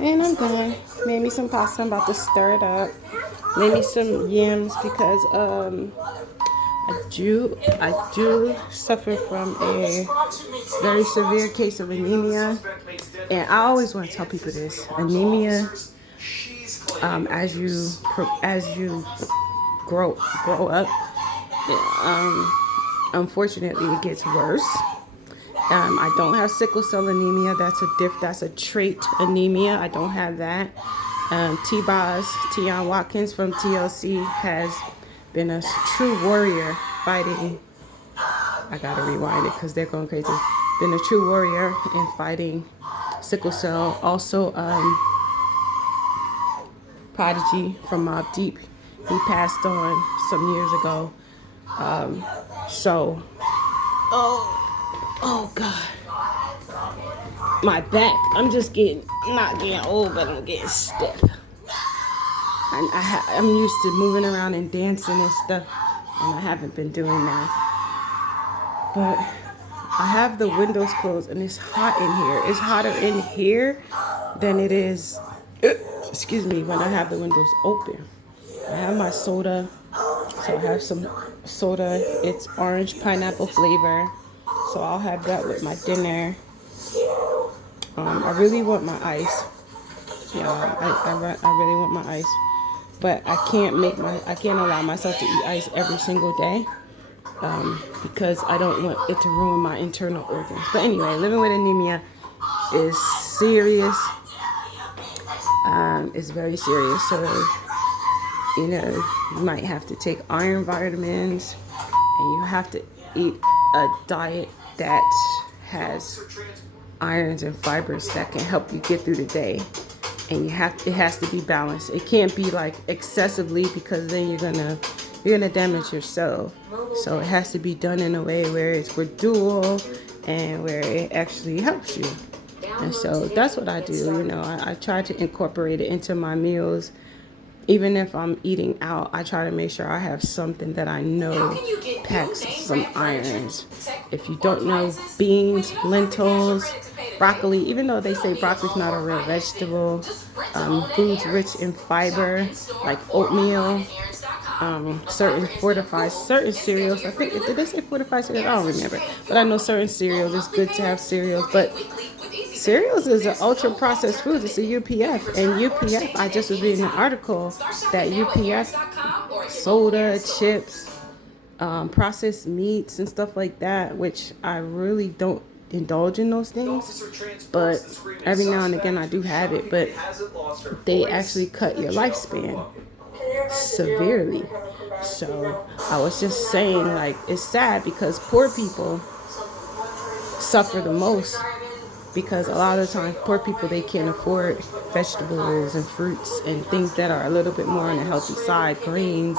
And I'm done. Made me some pasta. I'm about to stir it up. Made me some yams because I do suffer from a very severe case of anemia, and I always want to tell people this: anemia, as you grow up, unfortunately, it gets worse. I don't have sickle cell anemia. That's a trait anemia. I don't have that. T-Boz, Tion Watkins from TLC has been a true warrior fighting. I gotta rewind it because they're going crazy. Been a true warrior in fighting sickle cell. Also, Prodigy from Mob Deep. He passed on some years ago. So, oh God, my back. I'm not getting old, but I'm getting stiff. I'm used to moving around and dancing and stuff, and I haven't been doing that. But I have the windows closed, and it's hot in here. It's hotter in here than it is, excuse me, when I have the windows open. I have my soda, so I have some soda. It's orange pineapple flavor, so I'll have that with my dinner. I really want my ice. Yeah, I really want my ice, but I can't allow myself to eat ice every single day, because I don't want it to ruin my internal organs. But anyway, living with anemia is serious. It's very serious. So, you might have to take iron vitamins, and you have to eat a diet that has irons and fibers that can help you get through the day. And it has to be balanced. It can't be like excessively, because then you're gonna damage yourself. So it has to be done in a way where it's gradual and where it actually helps you. And so that's what I do. I try to incorporate it into my meals. Even if I'm eating out, I try to make sure I have something that I know packs some irons. If you don't know, beans, lentils, broccoli, even though they say broccoli's not a real vegetable, foods rich in fiber, like oatmeal, certain cereals. I think, did they say fortified cereals? I don't remember. But I know certain cereals, it's good to have cereals. But cereals is an ultra processed food. It's a UPF. And UPF, I just was reading an article that UPF, soda, chips, processed meats and stuff like that, which I really don't indulge in those things. But every now and again I do have it. But they actually cut your lifespan severely. So I was just saying, like, it's sad because poor people suffer the most, because a lot of the time poor people, they can't afford vegetables and fruits and things that are a little bit more on the healthy side, greens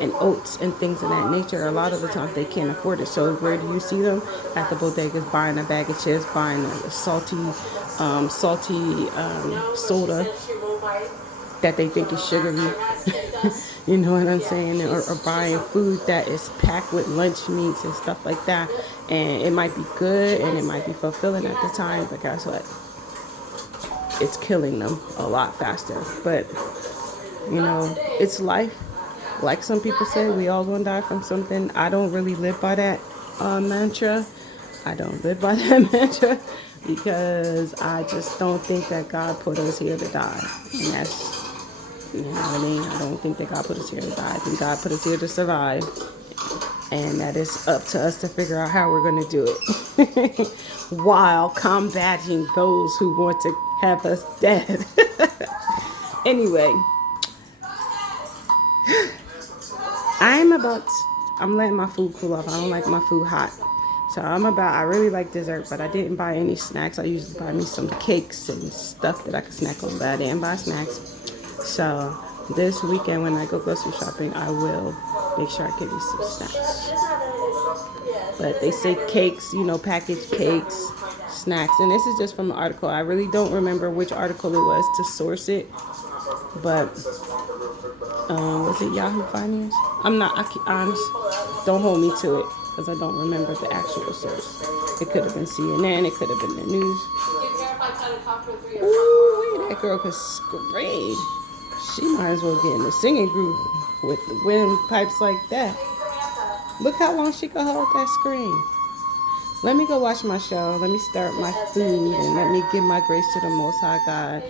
and oats and things of that nature. A lot of the times they can't afford it. So where do you see them? At the bodegas, buying a bag of chips, buying a salty soda that they think is sugary. You know what I'm saying? Or buying food that is packed with lunch meats and stuff like that. And it might be good and it might be fulfilling at the time, but guess what? It's killing them a lot faster. But, it's life. Like some people say, we all gonna die from something. I don't really live by that mantra. I don't live by that mantra, because I just don't think that God put us here to die. And that's, you know what I mean? I don't think that God put us here to die. I think God put us here to survive. And that is up to us to figure out how we're going to do it while combating those who want to have us dead. Anyway, I'm letting my food cool off. I don't like my food hot. So I really like dessert, but I didn't buy any snacks. I usually buy me some cakes and stuff that I can snack on, but I didn't buy snacks. So this weekend when I go grocery shopping, I will make sure I get me some snacks. But they say cakes, packaged cakes, snacks. And this is just from the article. I really don't remember which article it was to source it. But was it Yahoo Finance? Honest. Don't hold me to it, because I don't remember the actual source. It could have been CNN. It could have been the news. Ooh, That girl could scream. She might as well get in the singing group with the windpipes like that. Look how long she could hold that scream. Let me go watch my show. Let me start my food and let me give my grace to the Most High God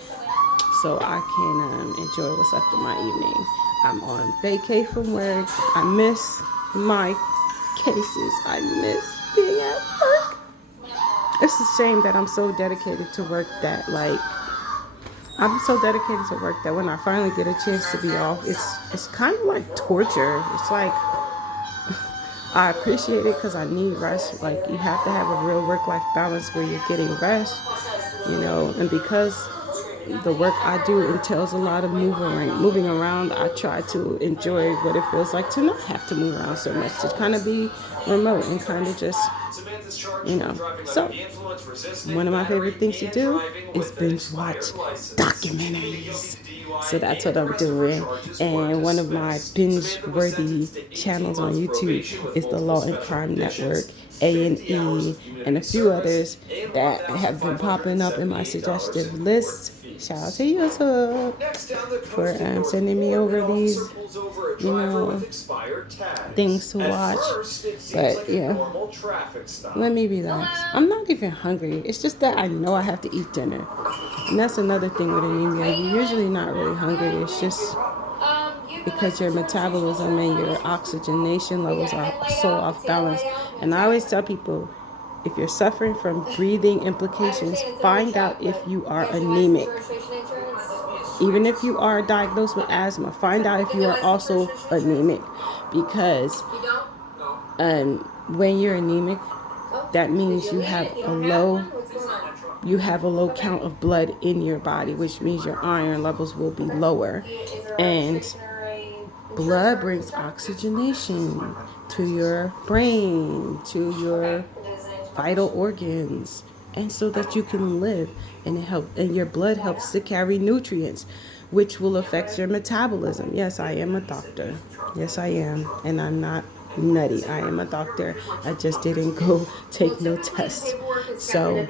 so I can enjoy what's left of my evening. I'm on vacay from work. I miss my cases. I miss being at work. It's a shame that I'm so dedicated to work that I'm so dedicated to work that when I finally get a chance to be off, it's kind of like torture. It's like I appreciate it because I need rest. Like you have to have a real work-life balance where you're getting rest, and because the work I do entails a lot of moving around, I try to enjoy what it feels like to not have to move around so much, to kind of be remote and kind of just, So, one of my favorite things to do is binge watch documentaries. So that's what I'm doing. And one of my binge-worthy channels on YouTube is the Law and Crime Network, A&E, and a few others that have been popping up in my suggestive list. Shout out to YouTube for sending me over these, things to watch. But yeah, let me relax. I'm not even hungry. It's just that I know I have to eat dinner. And that's another thing with anemia. You're usually not really hungry. It's just because your metabolism and your oxygenation levels are so off balance. And I always tell people, if you're suffering from breathing implications, find out if you are anemic. Even if you are diagnosed with asthma, find out if you are also anemic. Because when you're anemic, that means you have a low count of blood in your body, which means your iron levels will be lower. And blood brings oxygenation to your brain, to your vital organs, and so that you can live, and your blood helps to carry nutrients, which will affect your metabolism. Yes, I am a doctor. Yes, I am, and I'm not nutty. I am a doctor. I just didn't go take no tests. So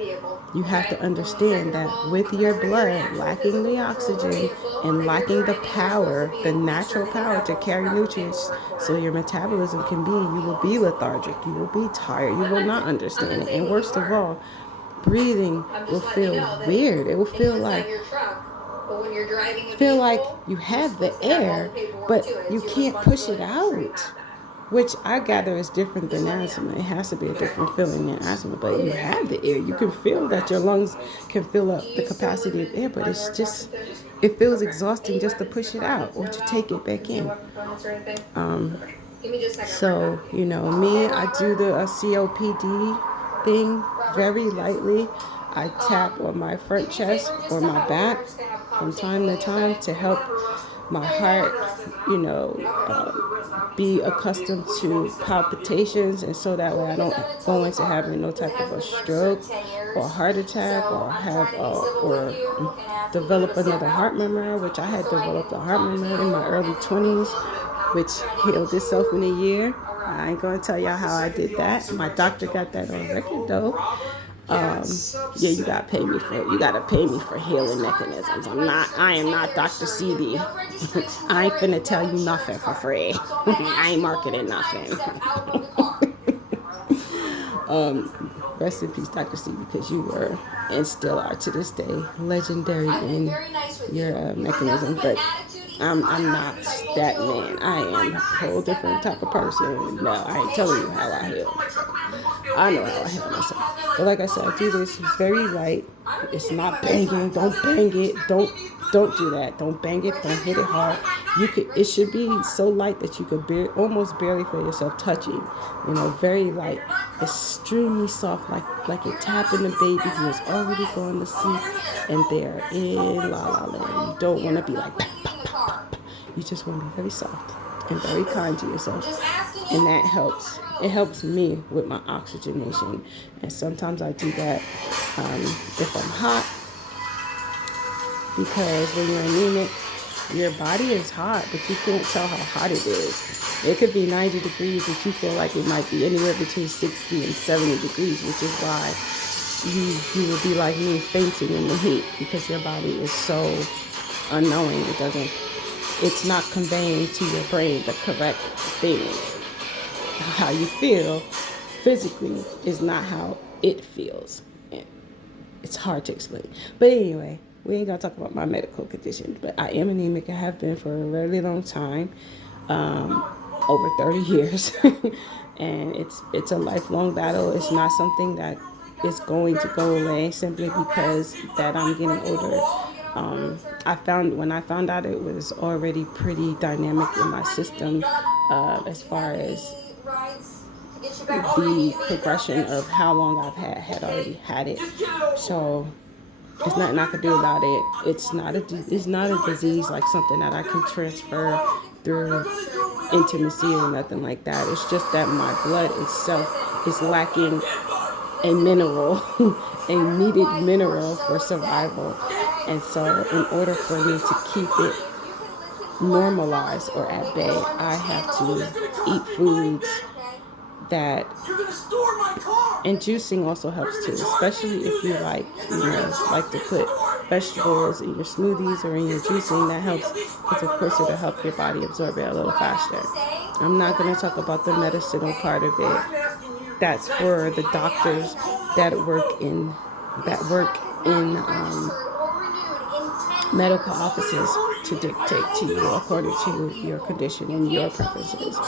you have to understand that with your blood lacking the oxygen and lacking the power, the natural power to carry nutrients, so your metabolism can be, you will be lethargic, you will be tired, you will not understand it. And worst of all, breathing will feel weird. It will feel like you have the air, but you can't push it out, which I gather is different than asthma. It has to be a different feeling than asthma, but you have the air. You can feel that your lungs can fill up the capacity of air, but it feels exhausting just to push it out or to take it back in. So, me, I do the COPD thing very lightly. I tap on my front chest or my back from time to time to help my heart, be accustomed to palpitations, and so that way I don't go into having no type of a stroke or a heart attack or develop another heart murmur, which I had developed a heart murmur in my early 20s, which healed itself in a year. I ain't gonna tell y'all how I did that. My doctor got that on record though. You gotta pay me for healing mechanisms. I am not Dr. CD. I ain't finna tell you nothing for free. I ain't marketing nothing. Rest in peace, Dr. C, because you were and still are to this day legendary in your mechanism. But I'm not that man. I am a whole different type of person. No, I ain't telling you how I heal. I know how I heal myself. But like I said, I do this very light. It's not banging. Don't bang it. Don't do that. Don't bang it. Don't hit it hard. It should be so light that you could almost barely feel yourself touching. Very light, extremely soft, like you're tapping a baby who is already going to sleep and they're in la la land. You don't want to be like pop, pop, pop, pop. You just want to be very soft and very kind to yourself, and that helps. It helps me with my oxygenation, and sometimes I do that if I'm hot, because when you're anemic, your body is hot, but you can't tell how hot it is. It could be 90 degrees, but you feel like it might be anywhere between 60 and 70 degrees, which is why you will be like me, fainting in the heat, because your body is so unknowing. It's not conveying to your brain the correct thing. How you feel physically is not how it feels. It's hard to explain. But anyway, we ain't gonna talk about my medical condition. But I am anemic. I have been for a really long time, over 30 years, and it's a lifelong battle. It's not something that is going to go away simply because that I'm getting older. When I found out, it was already pretty dynamic in my system, as far as the progression of how long had already had it. So there's nothing I could do about it. It's not a disease like something that I can transfer through intimacy or nothing like that. It's just that my blood itself is lacking a mineral, a needed mineral for survival. And so in order for me to keep it normalized or at bay, I have to eat foods that, and juicing also helps too, especially if you like to put vegetables in your smoothies or in your juicing. That helps. It's of course it'll help your body absorb it a little faster. I'm not going to talk about the medicinal part of it. That's for the doctors that work in medical offices to dictate to you according to your condition and your preferences.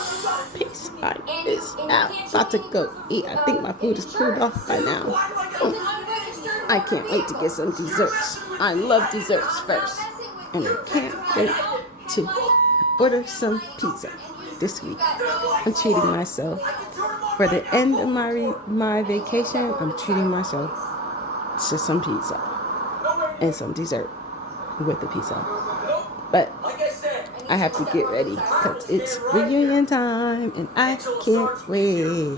Peace. I is out. About to go eat. I think my food is cooled off by now. I can't wait to get some desserts. I love desserts first. And I can't wait to order some pizza this week. I'm treating myself. For the end of my vacation, I'm treating myself to some pizza and some dessert with the pizza. But I have to get ready because it's reunion time and I can't wait.